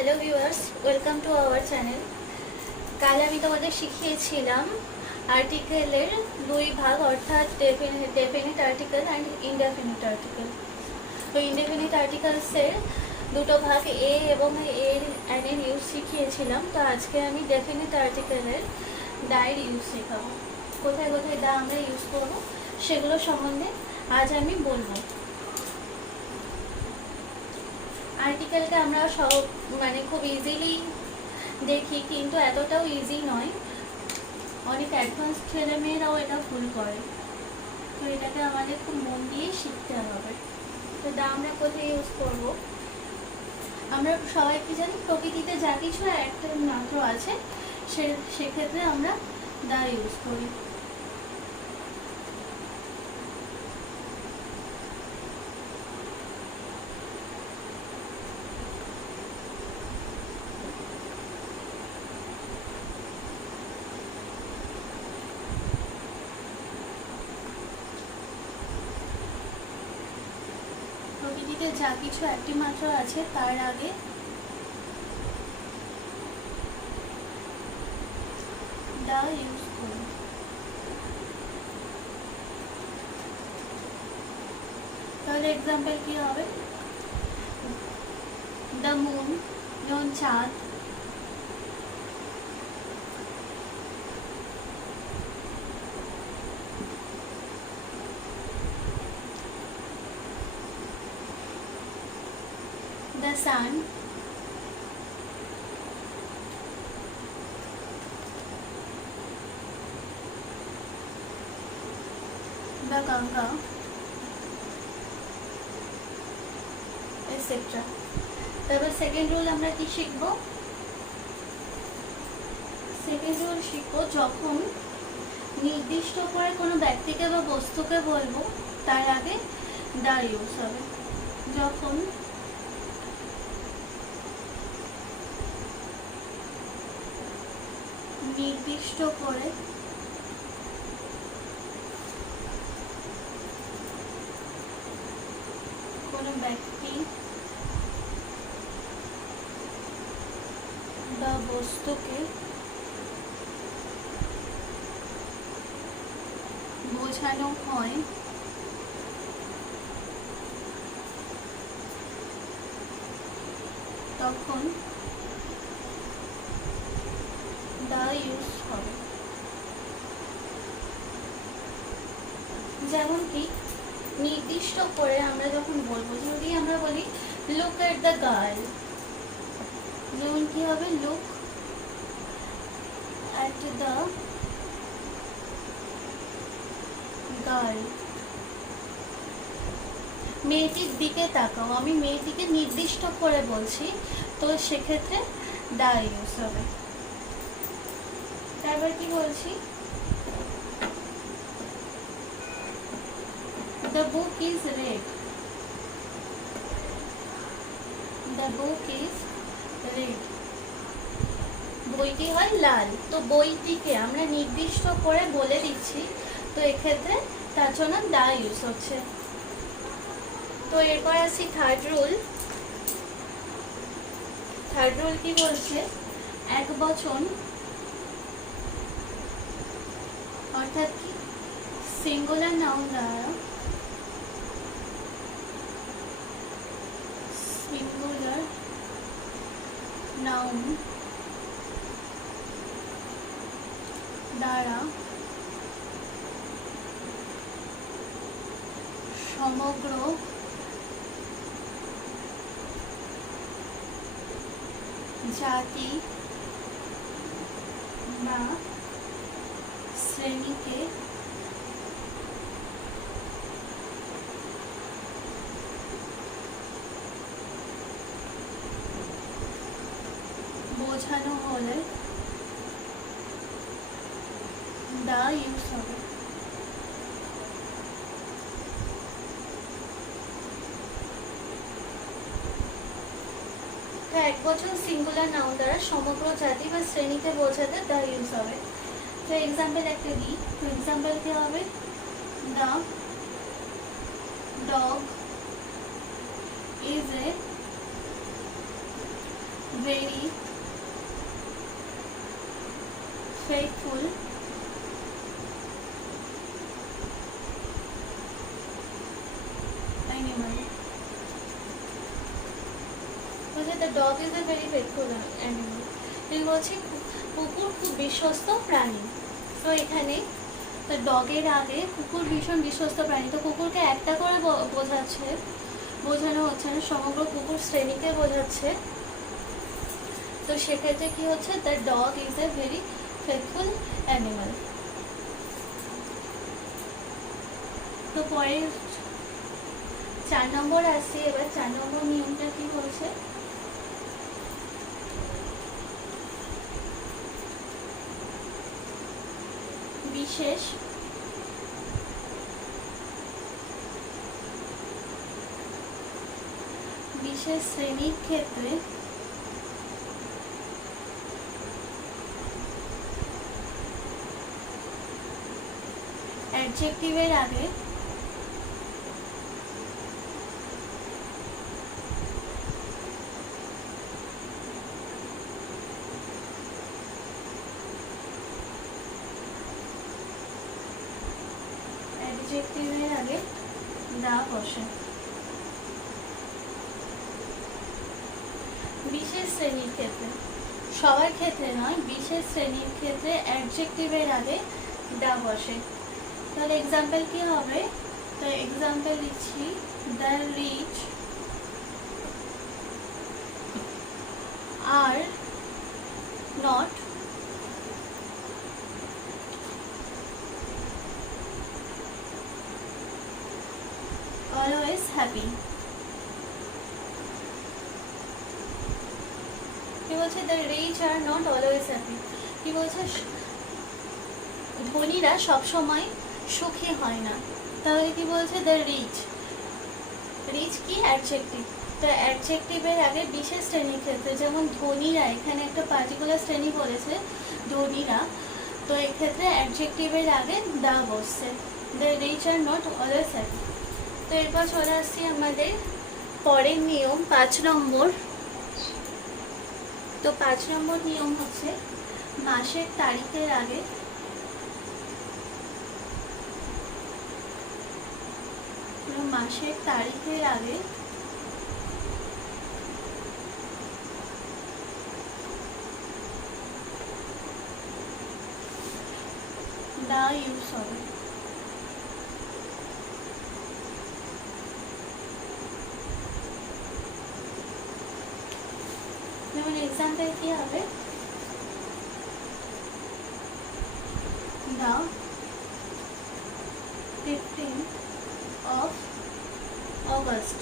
Hello viewers, welcome to our channel. কাল আমি তোমাদের শিখিয়েছিলাম আর্টিকেলের দুই ভাগ, অর্থাৎ definite article and indefinite article. তো ইনডেফিনিট আর্টিকেলসের দুটো ভাগ, এ এবং এর অ্যান্ড এর ইউজ শিখিয়েছিলাম। তো আজকে আমি ডেফিনিট আর্টিকেলের ডায়ের ইউজ শেখাবো। কোথায় কোথায় দা আমরা ইউজ করবো সেগুলো সম্বন্ধে আজ আমি বলবো। আর্টিকেলকে আমরা সব খুব ইজিলি দেখি, কিন্তু এতটাও ইজি নয়। অনেক অ্যাডভান্স ছেলেমেয়েরাও এটা ভুল করে। তো এটাকে আমাদের খুব মন দিয়ে শিখতে হবে। তো দা আমরা কোথায় ইউজ করব? আমরা সবাই কি জানি, প্রকৃতিতে যা কিছু একটা মাত্র আছে সেক্ষেত্রে আমরা দা ইউজ করি। প্রকৃতিতে যা কিছু একটি মাত্র আছে তার আগে দা ইউজ করি। তাহলে এক্সাম্পল কি হবে? দ্য মুন, যেমন চাঁদ। The sun, the Ganga, etc. তারপর সেকেন্ড রুল আমরা কি শিখব? সেকেন্ড রুল শিখব, যখন নির্দিষ্ট করে কোনো ব্যক্তিকে বা বস্তুকে বলবো তার আগে দা ইউজ হবে। যখন নির্দিষ্ট করে কোনো ব্যক্তি বা বস্তুকে বোঝানো হয় তখন দা ইউজ হবে। যেমন কি নির্দিষ্ট করে আমরা যখন বলবো, যদি আমরা বলি লুক এট দ্য গার্ল, যেমন কি হবে? লুক এট দ্য গার্ল, মেয়েটির দিকে তাকাও। আমি মেয়েটিকে নির্দিষ্ট করে বলছি, তো সেক্ষেত্রে দা ইউজ হবে। তারপর কি বলছি? The book is red. The book is red. বইটি হয় লাল। তো বইটিকে আমরা নির্দিষ্ট করে বলে দিচ্ছি, তো এক্ষেত্রে তার জন্য দা ইউজ হচ্ছে। তো এরপর আসি থার্ড রুল। থার্ড রুল কি বলছে? এক বচন অর্থাৎ কি সিঙ্গুলার নাউন দ্বারা, সিঙ্গুলার নাউন দ্বারা সমগ্র জাতি বা শ্রেণীকে বোঝানো হলে দা ইউজ হবে। এক বচন সিঙ্গুলার নাউন দ্বারা সমগ্র জাতি বা শ্রেণীকে বোঝাতে দা ইউজ হবে। তো এক্সাম্পল একটা দিই। তো এক্সাম্পল কি হবে? The dog is a very faithful animal. The dog is a very faithful animal. এই বলছে কুকুর খুব বিশ্বস্ত প্রাণী। তো এখানে তো ডগের আগে কুকুর ভীষণ বিশ্বস্ত প্রাণী, তো কুকুরকে একটা করে বোঝানো হচ্ছে না, সমগ্র কুকুর শ্রেণীকে বোঝাচ্ছে। তো সেক্ষেত্রে কি হচ্ছে, the dog is a very faithful animal. তো পরে 4 নম্বর আসছে। এবার 4 নম্বর নিয়মটা কি বলছে, বিশেষ শ্রেণীর ক্ষেত্রে অ্যাডজেক্টিভের আগে দা বসে। বিশেষ শ্রেণীর ক্ষেত্রে, সবার ক্ষেত্রে নয়, বিশেষ শ্রেণীর ক্ষেত্রে অ্যাডজেক্টিভের আগে দা বসে। তাহলে এক্সাম্পল কি হবে, তো এক্সাম্পল দিচ্ছি, the rich are not always happy। কি বলছে, the rich are not always happy। কি বলছে, ধনীরা সবসময় সুখী হয় না। তাহলে কি বলছে, the rich কি অ্যাডজেক্টিভ, তো অ্যাডজেক্টিভের আগে বিশেষ শ্রেণীর ক্ষেত্রে, যেমন ধনীরা, এখানে একটা পার্টিকুলার শ্রেণী বলেছে ধনীরা, তো এক্ষেত্রে অ্যাডজেক্টিভের আগে দা বসছে, the rich are not always happy। তো এরপর চলে আসছি আমাদের পরের নিয়ম 5 নম্বর। তো 5 নম্বর নিয়ম হচ্ছে, মাসের তারিখের আগে দা ইউজ হবে। যেমন এক্সাম্পল কি হবে, the 15th of August।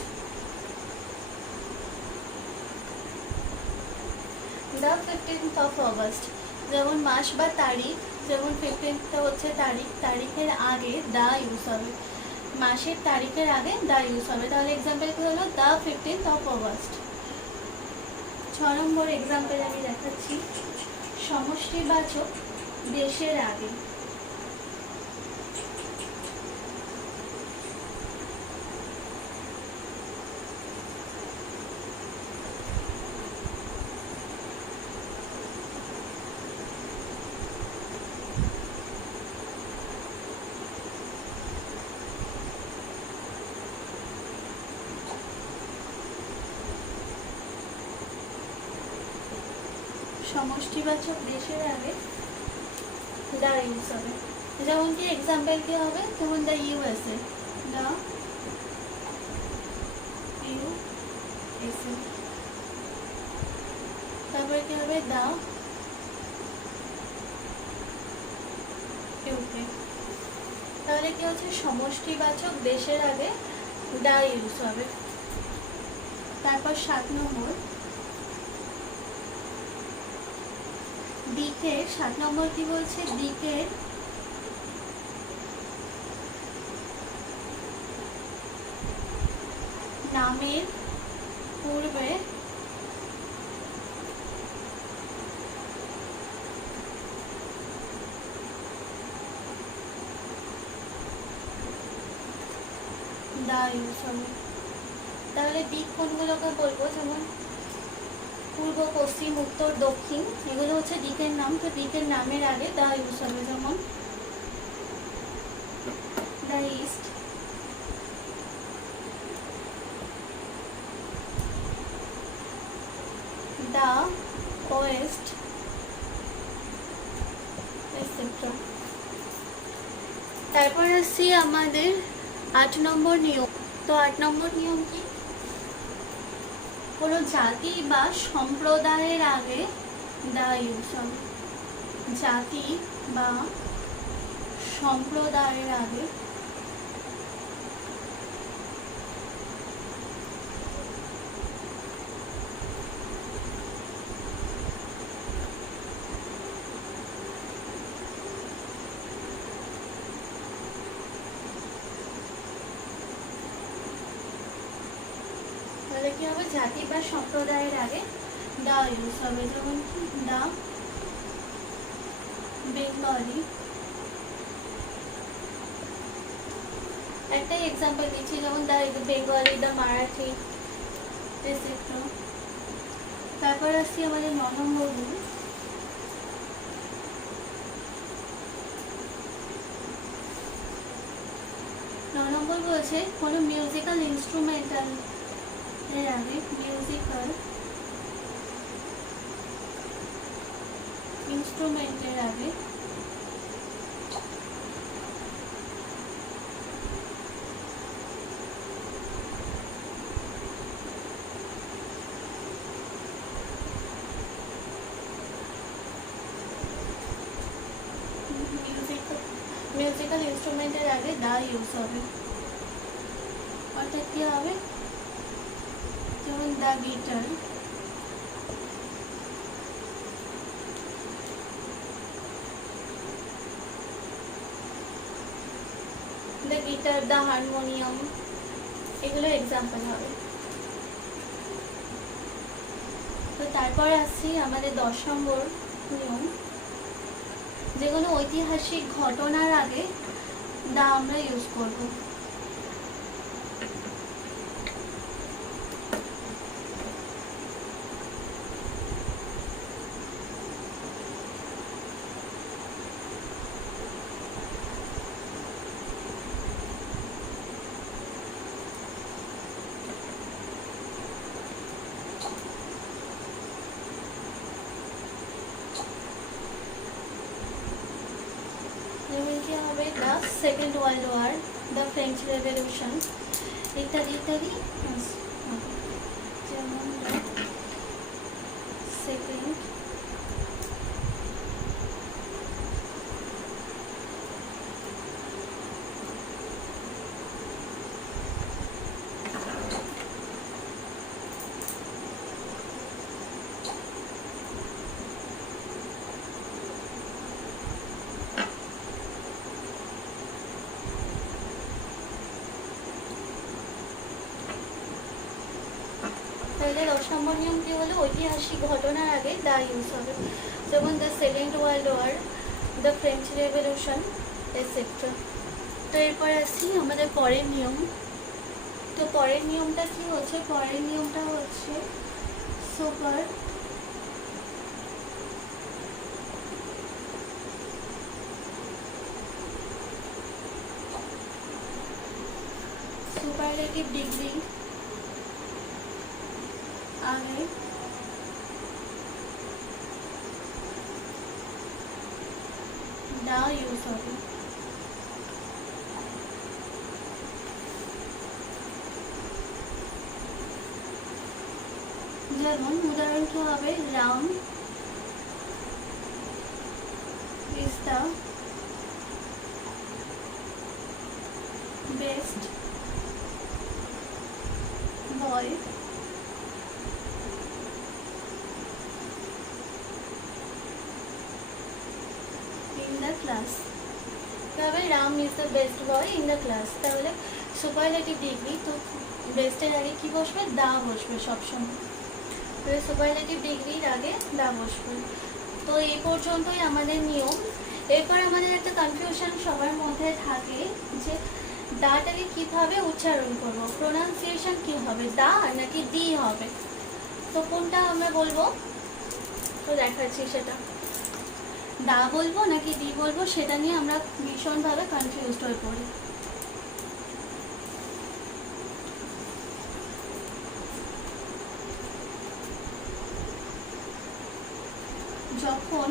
the 15th of August, যেমন মাস বা তারিখ, যেমন 15টা হচ্ছে তারিখ, তারিখের আগে দা ইউজ হবে, মাসের তারিখের আগে দা ইউজ হবে। তাহলে এক্সাম্পল কি হলো, the 15th of August। 6 নম্বর এক্সাম্পল আমি দেখাচ্ছি, সমষ্টিবাচক দেশের আগে। সমষ্টিবাচক দেশের আগে দা ইউজ হবে। যেমন কি এক্সাম্পল কি হবে, যেমন দ্য ইউএসএ, দ্য ইউএসএ। তারপরে কি হবে, দ্য ইউকে। তাহলে কি হচ্ছে, সমষ্টিবাচক দেশের আগে দা ইউজ হবে। তারপর 7 নম্বর, দিকের, 7 নম্বর কি বলছে, দিকের নামের পূর্বে দা ইউজ হবে। তাহলে দিক কোনগুলোকে বলবো, যেমন পূর্ব পূর্ব, পশ্চিম, উত্তর, দক্ষিণ, এগুলো হচ্ছে দিকের নাম। তো দিকের নামের আগে দা ইউজ হবে, যেমন দা ইস্ট, দা ওয়েস্ট, এটসেট্রা। তারপর আসছি আমাদের 8 নম্বর নিয়ম। তো 8 নম্বর নিয়ম কি? কোনো জাতি বা সম্প্রদায়ের আগে দা ইউজ হবে। জাতি বা সম্প্রদায়ের আগে তাহলে কি হবে? জাতি বা সম্প্রদায়ের আগে দা ইউজ হবে, যেমন কি দা বেঙ্গলি। একটা এক্সাম্পল দিচ্ছি, যেমন দা বেঙ্গলি, দা মারাঠি, এটসেট্রা। তারপর আসছি আমাদের 9 নম্বর রুল। 9 নম্বর বলছে কোনো মিউজিক্যাল ইনস্ট্রুমেন্টাল এর আগে, মিউজিক্যাল ইনস্ট্রুমেন্টের আগে মিউজিক্যাল ইনস্ট্রুমেন্টের আগে দা ইউজ হবে। অর্থাৎ কি হবে? যেমন the guitar, the guitar, the harmonium, এগুলো এক্সাম্পল হবে। তো তারপর আসছি আমাদের 10 নম্বর নিয়ম। যে কোনো ঐতিহাসিক ঘটনার আগে দা আমরা ইউজ করব। যেমন কি হবে? The second world war, the French revolution, ইত্যাদি ইত্যাদি। যেমন সেকেন্ড তাহলে 10 নম্বর নিয়ম কি হলো? ঐতিহাসিক ঘটনার আগে দা ইউজ হবে, যেমন the second world war, the French revolution, et cetera. তো এরপর আসছি আমাদের পরের নিয়ম। তো পরের নিয়মটা কি হচ্ছে? পরের নিয়মটা হচ্ছে সুপার সুপারলেটিভ ডিগ্রি আগে দা ইউজ হবে। যেমন উদাহরণ কি হবে? Ram is the best boy in the class। তবে Ram is the best boy in the class. তাহলে সুপারলেটিভ ডিগ্রি, তো বেস্টের আগে কি বসবে? দা বসবে সবসময়। তাহলে সুপারলেটিভ ডিগ্রির আগে দা বসবে। তো এই পর্যন্তই আমাদের নিয়ম। এরপর আমাদের একটা কনফিউশন সবার মধ্যে থাকে যে দাটাকে কিভাবে উচ্চারণ করব, প্রোনাউন্সিয়েশন কি হবে, দা নাকি দি হবে। তো তো কোনটা আমরা বলবো, তো দেখাচ্ছি সেটা। দা বলবো নাকি দি বলবো সেটা নিয়ে আমরা ভীষণভাবে কনফিউজড হয়ে পড়ি। যখন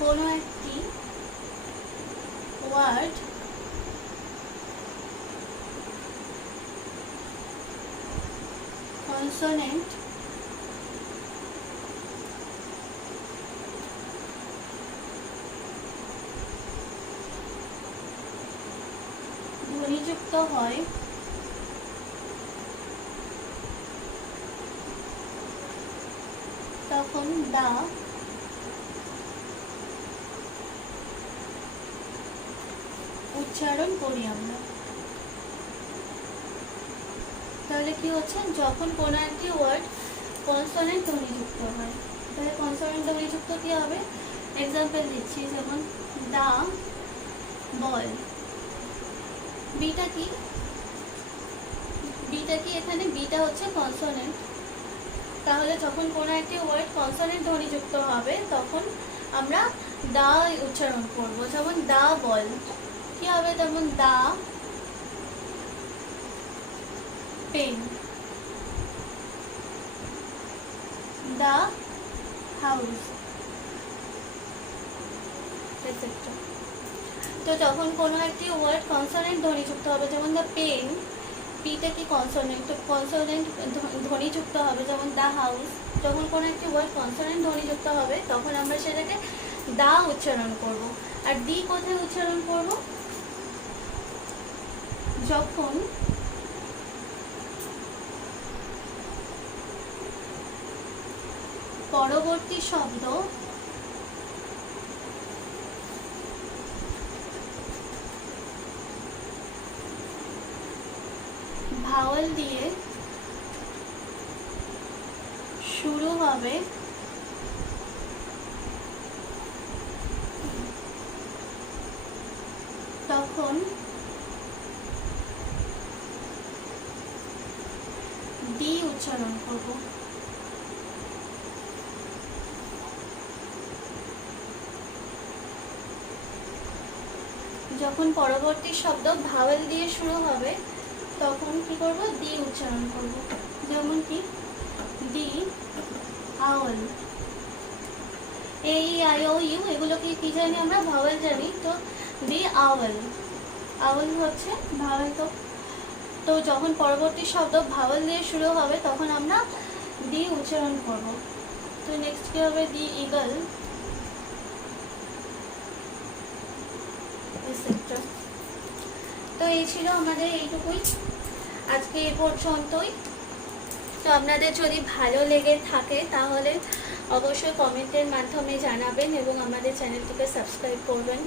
কোনো একটি ওয়ার্ড কনসোনেন্ট ধ্বনিযুক্ত হয় তখন দা উচ্চারণ করি আমরা। তাহলে কি হচ্ছে, যখন কোনো একটি ওয়ার্ড কনসোনেন্ট ধ্বনিযুক্ত হয়, তাহলে কনসোনেন্ট ধ্বনিযুক্ত কি হবে, এক্সাম্পল দিচ্ছি, যেমন দা বল। বিটা কি, বিটা কি, এখানে বিটা হচ্ছে কনসোনেন্ট। তাহলে যখন কোনো একটি ওয়ার্ড কনসোনেন্ট ধ্বনিযুক্ত হবে তখন আমরা দা উচ্চারণ করব। যেমন দা বল কি হবে, যেমন দা পেন, দা হাউস, এটসেট্রা। তো যখন কোনো একটি ওয়ার্ড কনসোনেন্ট ধ্বনিযুক্ত হবে, যেমন দ্য পেন, পিটা কি কনসোনেন্ট, কনসোনেন্ট ধ্বনিযুক্ত হবে, যেমন দা হাউস। যখন কোনো একটি ওয়ার্ড কনসোনেন্ট ধ্বনিযুক্ত হবে তখন আমরা সেটাকে দা উচ্চারণ করব। আর দি কোথায় উচ্চারণ করব, যখন পরবর্তী শব্দ ভাওয়াল দিয়ে শুরু হবে তখন দি উচ্চারণ করব। যখন পরবর্তী শব্দ ভাওয়াল দিয়ে শুরু হবে তখন কি করব, দি উচ্চারণ করব। যেমন কি দি আওয়াল, এই আই ও ইউ এগুলো কি জানি আমরা, ভাওয়াল জানি। তো দি আওয়াল, আওয়াল হচ্ছে ভাওয়াল। তো যখন পরবর্তী শব্দ ভাওয়াল দিয়ে শুরু হবে তখন আমরা দি উচ্চারণ করব। তো নেক্সট কি হবে, দি ইগল, এটসেট্রা। তো এই ছিল আমাদের এইটুকুই, আজকে এই পর্যন্তই। তো আপনাদের যদি ভালো লেগে থাকে তাহলে অবশ্যই কমেন্টের মাধ্যমে জানাবেন এবং আমাদের চ্যানেলটিকে সাবস্ক্রাইব করবেন।